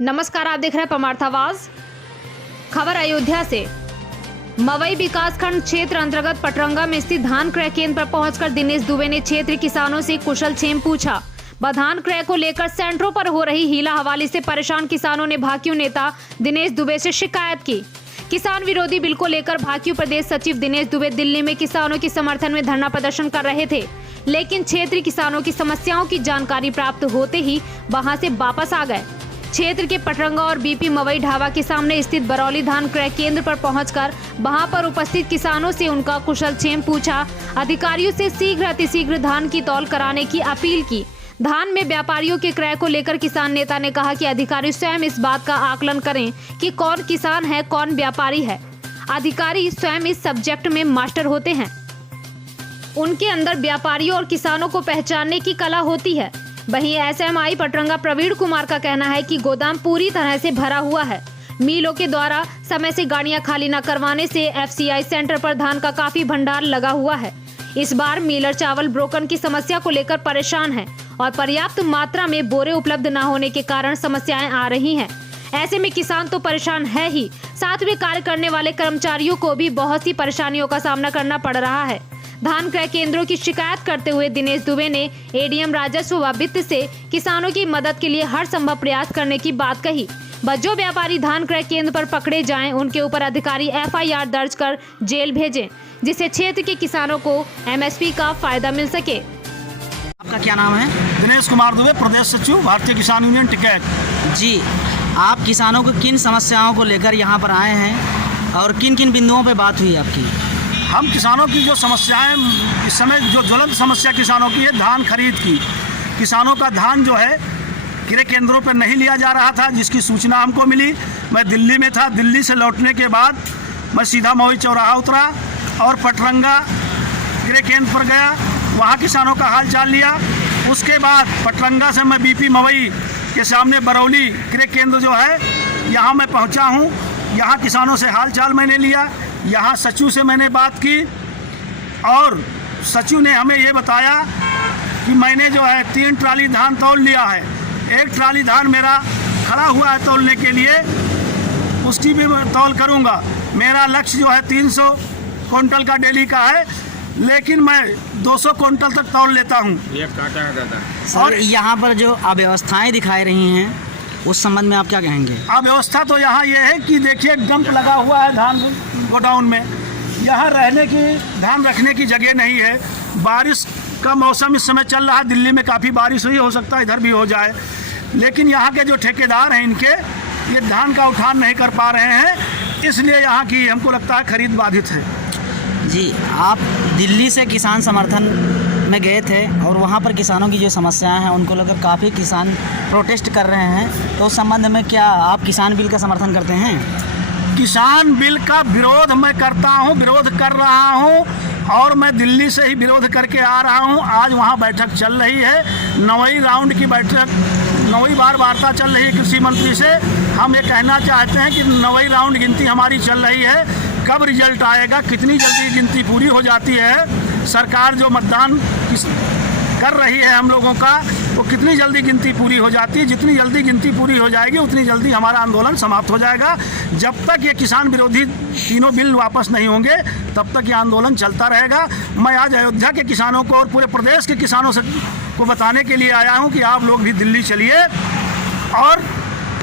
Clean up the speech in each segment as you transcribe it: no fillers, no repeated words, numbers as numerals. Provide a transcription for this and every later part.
नमस्कार, आप देख रहे हैं परमार्थ आवाज। खबर अयोध्या से। मवई विकासखंड क्षेत्र अंतर्गत पटरंगा में स्थित धान क्रय केंद्र पर पहुंचकर दिनेश दुबे ने क्षेत्र किसानों से कुशल क्षेम पूछा। धान क्रय को लेकर सेंटरों पर हो रही हीला हवाली से परेशान किसानों ने भाकियू नेता दिनेश दुबे से शिकायत की। किसान विरोधी बिल को लेकर भाकियू प्रदेश सचिव दिनेश दुबे दिल्ली में किसानों के समर्थन में धरना प्रदर्शन कर रहे थे, लेकिन क्षेत्रीय किसानों की समस्याओं की जानकारी प्राप्त होते ही वहां से वापस आ गए। क्षेत्र के पटरंगा और बीपी मवई ढाबा के सामने स्थित बरौली धान क्रय केंद्र पर पहुंचकर वहां पर उपस्थित किसानों से उनका कुशल क्षेम पूछा। अधिकारियों से शीघ्र अतिशीघ्र धान की तौल कराने की अपील की। धान में व्यापारियों के क्रय को लेकर किसान नेता ने कहा कि अधिकारी स्वयं इस बात का आकलन करें कि कौन किसान है, कौन व्यापारी है। अधिकारी स्वयं इस सब्जेक्ट में मास्टर होते हैं, उनके अंदर व्यापारियों और किसानों को पहचानने की कला होती है। वहीं एसएमआई पटरंगा प्रवीण कुमार का कहना है कि गोदाम पूरी तरह से भरा हुआ है। मिलों के द्वारा समय से गाड़ियां खाली न करवाने से एफसीआई सेंटर पर धान का काफी भंडार लगा हुआ है। इस बार मिलर चावल ब्रोकन की समस्या को लेकर परेशान है और पर्याप्त मात्रा में बोरे उपलब्ध न होने के कारण समस्याएं आ रही हैं। ऐसे में किसान तो परेशान है ही, साथ में कार्य करने वाले कर्मचारियों को भी बहुत सी परेशानियों का सामना करना पड़ रहा है। धान क्रय केंद्रों की शिकायत करते हुए दिनेश दुबे ने एडीएम राजस्व व वित्त से किसानों की मदद के लिए हर संभव प्रयास करने की बात कही। जो व्यापारी धान क्रय केंद्र पर पकड़े जाएं, उनके ऊपर अधिकारी एफआईआर दर्ज कर जेल भेजें, जिससे क्षेत्र के किसानों को एमएसपी का फायदा मिल सके। आपका क्या नाम है? दिनेश कुमार दुबे, प्रदेश सचिव, भारतीय किसान यूनियन टिकैत। जी, आप किसानों को किन समस्याओं को लेकर यहाँ पर आए हैं और किन किन बिंदुओं पर बात हुई आपकी? हम किसानों की जो समस्याएं इस समय जो ज्वलंत समस्या किसानों की है, धान खरीद की। किसानों का धान जो है क्रय केंद्रों पर नहीं लिया जा रहा था, जिसकी सूचना हमको मिली। मैं दिल्ली में था। दिल्ली से लौटने के बाद मैं सीधा मवई चौराहा उतरा और पटरंगा क्रय केंद्र पर गया, वहाँ किसानों का हाल चाल लिया। उसके बाद पटरंगा से मैं बीपी मवई के सामने बरौली क्रय केंद्र जो है, यहाँ मैं पहुँचा हूँ। यहाँ किसानों से हाल चाल मैंने लिया। यहाँ सचिव से मैंने बात की और सचिव ने हमें ये बताया कि मैंने जो है 3 ट्राली धान तौल लिया है। 1 ट्राली धान मेरा खड़ा हुआ है तौलने के लिए, उसकी भी मैं तौल करूँगा। मेरा लक्ष्य जो है 300 क्विंटल का डेली का है, लेकिन मैं 200 क्विंटल तक तौल लेता हूँ। ये काटा है दादा। और यहाँ पर जो अव्यवस्थाएं दिखाई रही हैं, उस संबंध में आप क्या कहेंगे? अव्यवस्था तो यहाँ ये है कि देखिए डंप लगा हुआ है धान गोडाउन में। यहाँ रहने की, धान रखने की जगह नहीं है। बारिश का मौसम इस समय चल रहा है, दिल्ली में काफ़ी बारिश हुई, हो सकता है इधर भी हो जाए। लेकिन यहाँ के जो ठेकेदार हैं इनके, ये धान का उठान नहीं कर पा रहे हैं, इसलिए यहाँ की हमको लगता है खरीद बाधित है। जी, आप दिल्ली से किसान समर्थन में गए थे और वहाँ पर किसानों की जो समस्याएं हैं उनको लेकर काफ़ी किसान प्रोटेस्ट कर रहे हैं, तो उस संबंध में क्या आप किसान बिल का समर्थन करते हैं? किसान बिल का विरोध मैं करता हूँ, विरोध कर रहा हूँ और मैं दिल्ली से ही विरोध करके आ रहा हूँ। आज वहाँ बैठक चल रही है, 9वीं राउंड की बैठक, 9वीं बार वार्ता चल रही है कृषि मंत्री से। हम ये कहना चाहते हैं कि 9वीं राउंड गिनती हमारी चल रही है, कब रिजल्ट आएगा, कितनी जल्दी गिनती पूरी हो जाती है। सरकार जो मतदान कर रही है हम लोगों का, वो कितनी जल्दी गिनती पूरी हो जाती है। जितनी जल्दी गिनती पूरी हो जाएगी उतनी जल्दी हमारा आंदोलन समाप्त हो जाएगा। जब तक ये किसान विरोधी तीनों बिल वापस नहीं होंगे तब तक ये आंदोलन चलता रहेगा। मैं आज अयोध्या के किसानों को और पूरे प्रदेश के किसानों से को बताने के लिए आया हूँ कि आप लोग भी दिल्ली चलिए और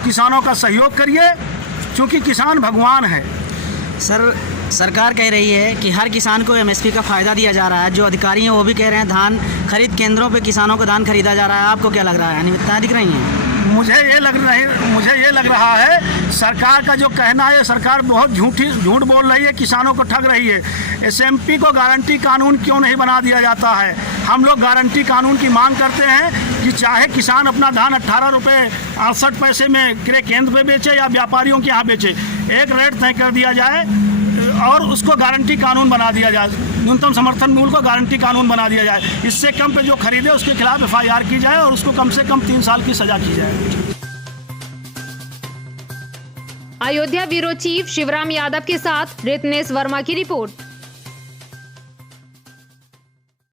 किसानों का सहयोग करिए, क्योंकि किसान भगवान है। सर, सरकार कह रही है कि हर किसान को एमएसपी का फ़ायदा दिया जा रहा है। जो अधिकारी हैं वो भी कह रहे हैं धान खरीद केंद्रों पे किसानों को धान खरीदा जा रहा है। आपको क्या लग रहा है, अनियमितताएं दिख रही हैं? मुझे ये लग रहा है सरकार का जो कहना है, सरकार बहुत झूठ बोल रही है, किसानों को ठग रही है। एसएमपी को गारंटी कानून क्यों नहीं बना दिया जाता है? हम लोग गारंटी कानून की मांग करते हैं कि चाहे किसान अपना धान 18 रुपये 68 पैसे में क्रय केंद्र पे बेचे या व्यापारियों के यहाँ बेचे, एक रेट तय कर दिया जाए और उसको गारंटी कानून बना दिया जाए। न्यूनतम समर्थन मूल्य को गारंटी कानून बना दिया जाए। इससे कम पे जो खरीदे उसके खिलाफ एफआईआर की जाए और उसको कम से कम 3 साल की सजा की जाए। अयोध्या ब्यूरो चीफ शिवराम यादव के साथ रितनेश वर्मा की रिपोर्ट।